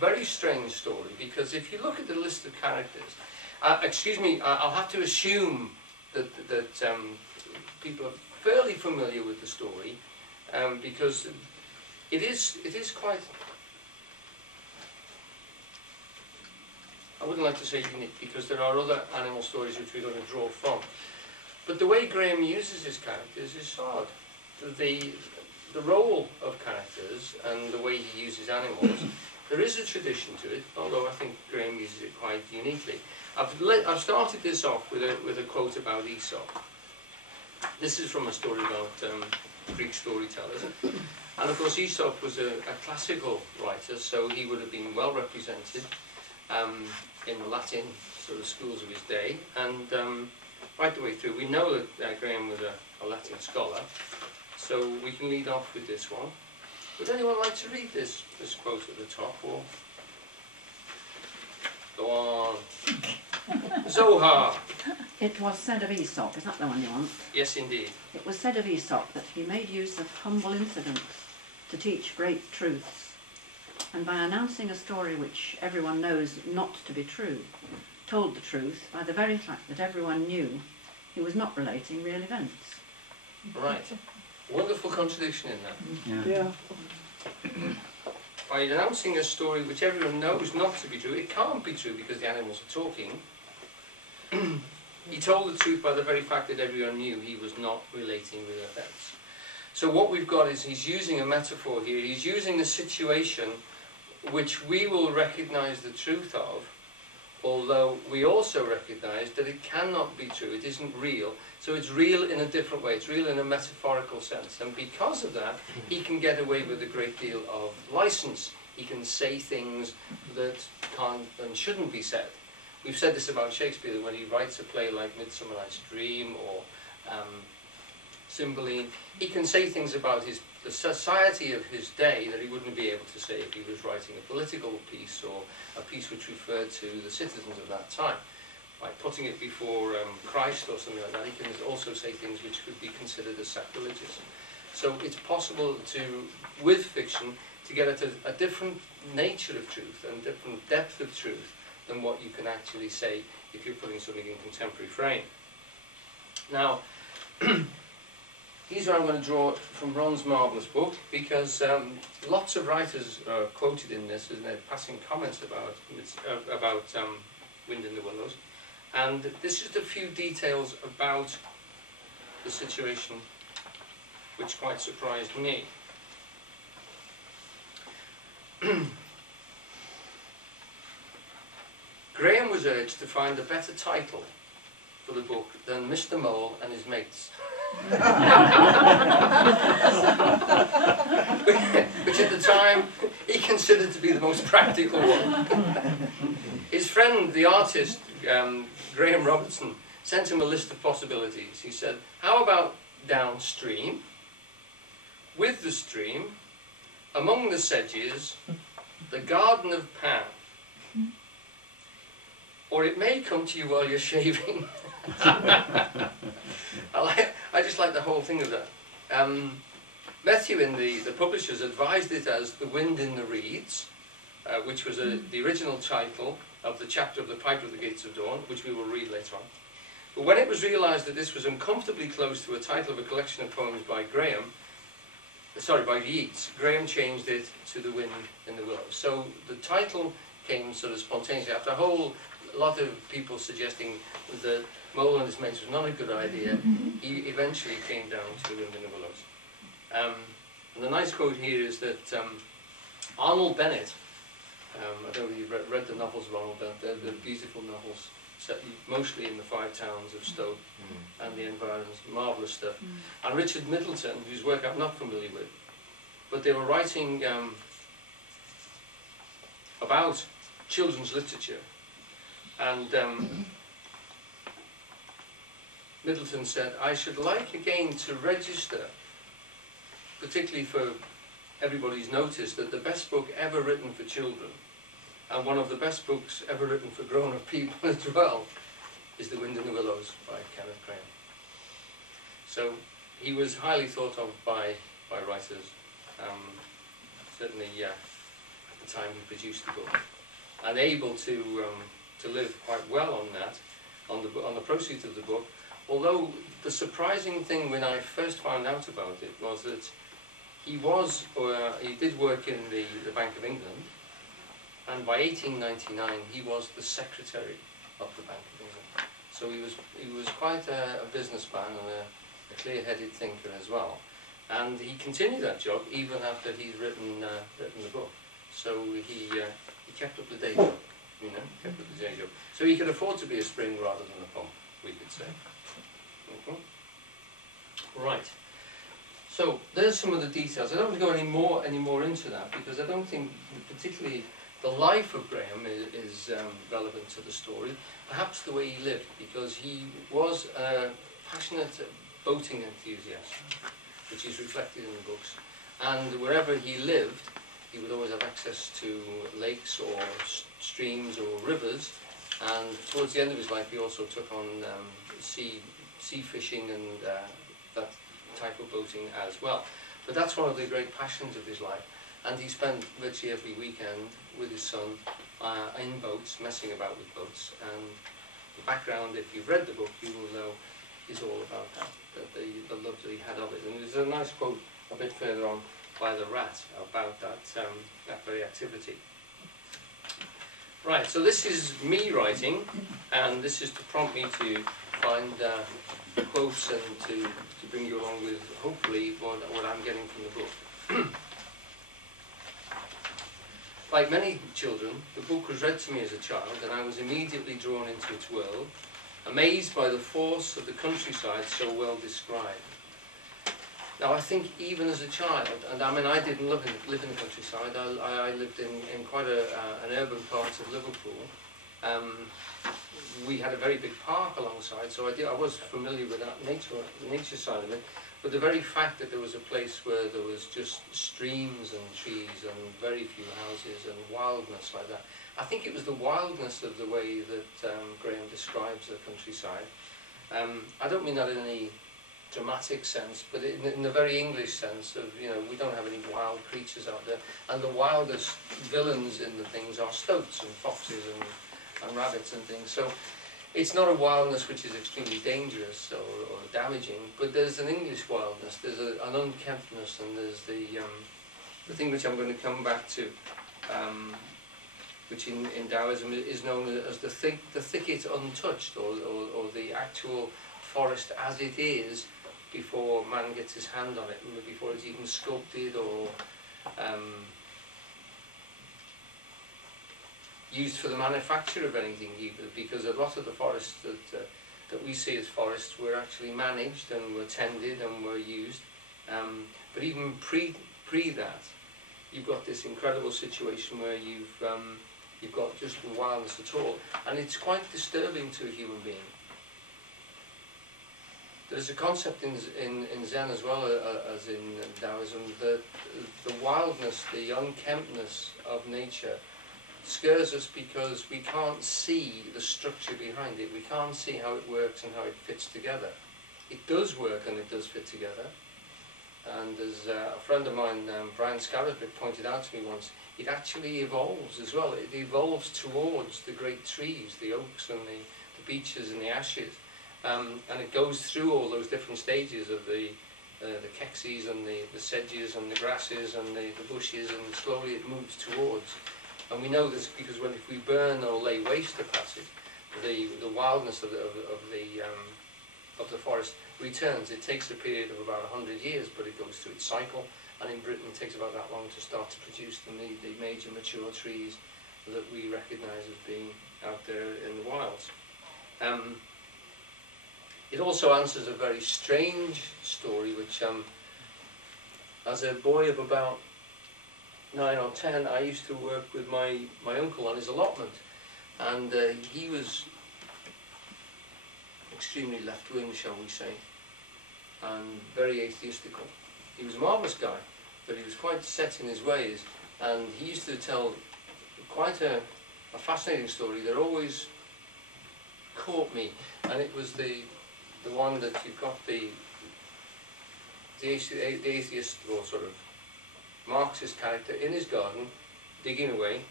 very strange story, because if you look at the list of characters, excuse me, I'll have to assume that people are fairly familiar with the story, because it is quite, I wouldn't like to say unique, because there are other animal stories which we're going to draw from. But the way Grahame uses his characters is odd. The role of characters and the way he uses animals, there is a tradition to it, although I think Grahame uses it quite uniquely. I've started this off with a quote about Aesop. This is from a story about Greek storytellers. And of course Aesop was a classical writer, so he would have been well represented in the Latin sort of schools of his day, and right the way through. We know that Grahame was a Latin scholar, so we can lead off with this one. Would anyone like to read this quote at the top, or go on? Zohar. It was said of Aesop, is that the one you want? Yes, indeed. It was said of Aesop that he made use of humble incidents to teach great truths, and by announcing a story which everyone knows not to be true, told the truth by the very fact that everyone knew he was not relating real events. Right. Wonderful contradiction in that. Yeah. By announcing a story which everyone knows not to be true, it can't be true because the animals are talking. He told the truth by the very fact that everyone knew he was not relating real events. So what we've got is he's using a metaphor here. He's using a situation which we will recognize the truth of, although we also recognize that it cannot be true, it isn't real. So it's real in a different way, it's real in a metaphorical sense. And because of that, he can get away with a great deal of license. He can say things that can't and shouldn't be said. We've said this about Shakespeare, that when he writes a play like Midsummer Night's Dream or Cymbeline, he can say things about the society of his day that he wouldn't be able to say if he was writing a political piece or a piece which referred to the citizens of that time. By putting it before Christ or something like that, he can also say things which could be considered as sacrilegious. So it's possible to, with fiction, to get at a different nature of truth and different depth of truth than what you can actually say if you're putting something in contemporary frame. Now, these are I'm going to draw from Ron's marvellous book, because lots of writers are quoted in this and they're passing comments about Wind in the Willows. And this is just a few details about the situation which quite surprised me. Grahame was urged to find a better title for the book than Mr. Mole and His Mates. Which at the time he considered to be the most practical one. His friend, the artist, Grahame Robertson, sent him a list of possibilities. He said, how about downstream, with the stream, among the sedges, the garden of Pan. Or it may come to you while you're shaving. I just like the whole thing of that. Methuen, the publishers, advised it as The Wind in the Reeds, which was the original title of the chapter of The Piper of the Gates of Dawn, which we will read later on. But when it was realised that this was uncomfortably close to a title of a collection of poems by Yeats, Grahame changed it to The Wind in the Willows. So the title came sort of spontaneously after a whole lot of people suggesting that Mole and His Mates was not a good idea. He eventually came down to The Wind in the Willows. And the nice quote here is that Arnold Bennett, I don't know if you've read the novels of Arnold Bennett, they're beautiful novels, set mostly in the Five Towns of Stoke and the environs, marvellous stuff. And Richard Middleton, whose work I'm not familiar with, but they were writing about children's literature. And Middleton said, I should like again to register, particularly for everybody's notice, that the best book ever written for children, and one of the best books ever written for grown-up people as well, is The Wind in the Willows by Kenneth Grahame. So he was highly thought of by writers, certainly at the the time he produced the book, and able to live quite well on that, on the proceeds of the book. Although the surprising thing when I first found out about it was that he did work in the Bank of England, and by 1899 he was the secretary of the Bank of England. So he was quite a businessman and a clear-headed thinker as well. And he continued that job even after he'd written the book. So he kept up the day job, you know, kept up the day job. So he could afford to be a spring rather than a pump, we could say. Right. So there's some of the details. I don't want to go any more into that, because I don't think particularly the life of Grahame is relevant to the story. Perhaps the way he lived, because he was a passionate boating enthusiast, which is reflected in the books. And wherever he lived, he would always have access to lakes or streams or rivers. And towards the end of his life, he also took on sea fishing and that type of boating as well. But that's one of the great passions of his life. And he spent virtually every weekend with his son in boats, messing about with boats. And the background, if you've read the book, you will know, is all about that, the love that he had of it. And there's a nice quote a bit further on by the rat about that very activity. Right, so this is me writing, and this is to prompt me to find quotes and to bring you along with, hopefully, what I'm getting from the book. Like many children, the book was read to me as a child, and I was immediately drawn into its world, amazed by the force of the countryside so well described. Now, I think even as a child, and I mean, I didn't live in the countryside. I lived in quite an urban part of Liverpool. We had a very big park alongside, so I was familiar with that nature side of it. But the very fact that there was a place where there was just streams and trees and very few houses and wildness like that, I think it was the wildness of the way that Grahame describes the countryside. I don't mean that in any dramatic sense, but in the very English sense of, you know, we don't have any wild creatures out there, and the wildest villains in the things are stoats and foxes and rabbits and things. So it's not a wildness which is extremely dangerous or damaging, but there's an English wildness, there's an unkemptness, and there's the thing which I'm going to come back to, which in Taoism is known as the thicket untouched, or the actual forest as it is before man gets his hand on it, before it's even sculpted or used for the manufacture of anything, even, because a lot of the forests that we see as forests were actually managed and were tended and were used. But even pre that, you've got this incredible situation where you've got just the wildness at all, and it's quite disturbing to a human being. There's a concept in Zen as well as in Taoism that the wildness, the unkemptness of nature scares us because we can't see the structure behind it. We can't see how it works and how it fits together. It does work and it does fit together. And as a friend of mine, Brian Scarabit, pointed out to me once, it actually evolves as well. It evolves towards the great trees, the oaks and the beeches and the ashes. And it goes through all those different stages of the kekses and the sedges and the grasses and the bushes, and slowly it moves towards. And we know this because if we burn or lay waste the passage, the wildness of the forest returns. It takes a period of about 100 years, but it goes through its cycle. And in Britain, it takes about that long to start to produce the major mature trees that we recognise as being out there in the wilds. It also answers a very strange story, which as a boy of about 9 or 10, I used to work with my uncle on his allotment, and he was extremely left-wing, shall we say, and very atheistical. He was a marvellous guy, but he was quite set in his ways, and he used to tell quite a fascinating story that always caught me, and it was the one that you've got the atheist or sort of Marxist character in his garden digging away,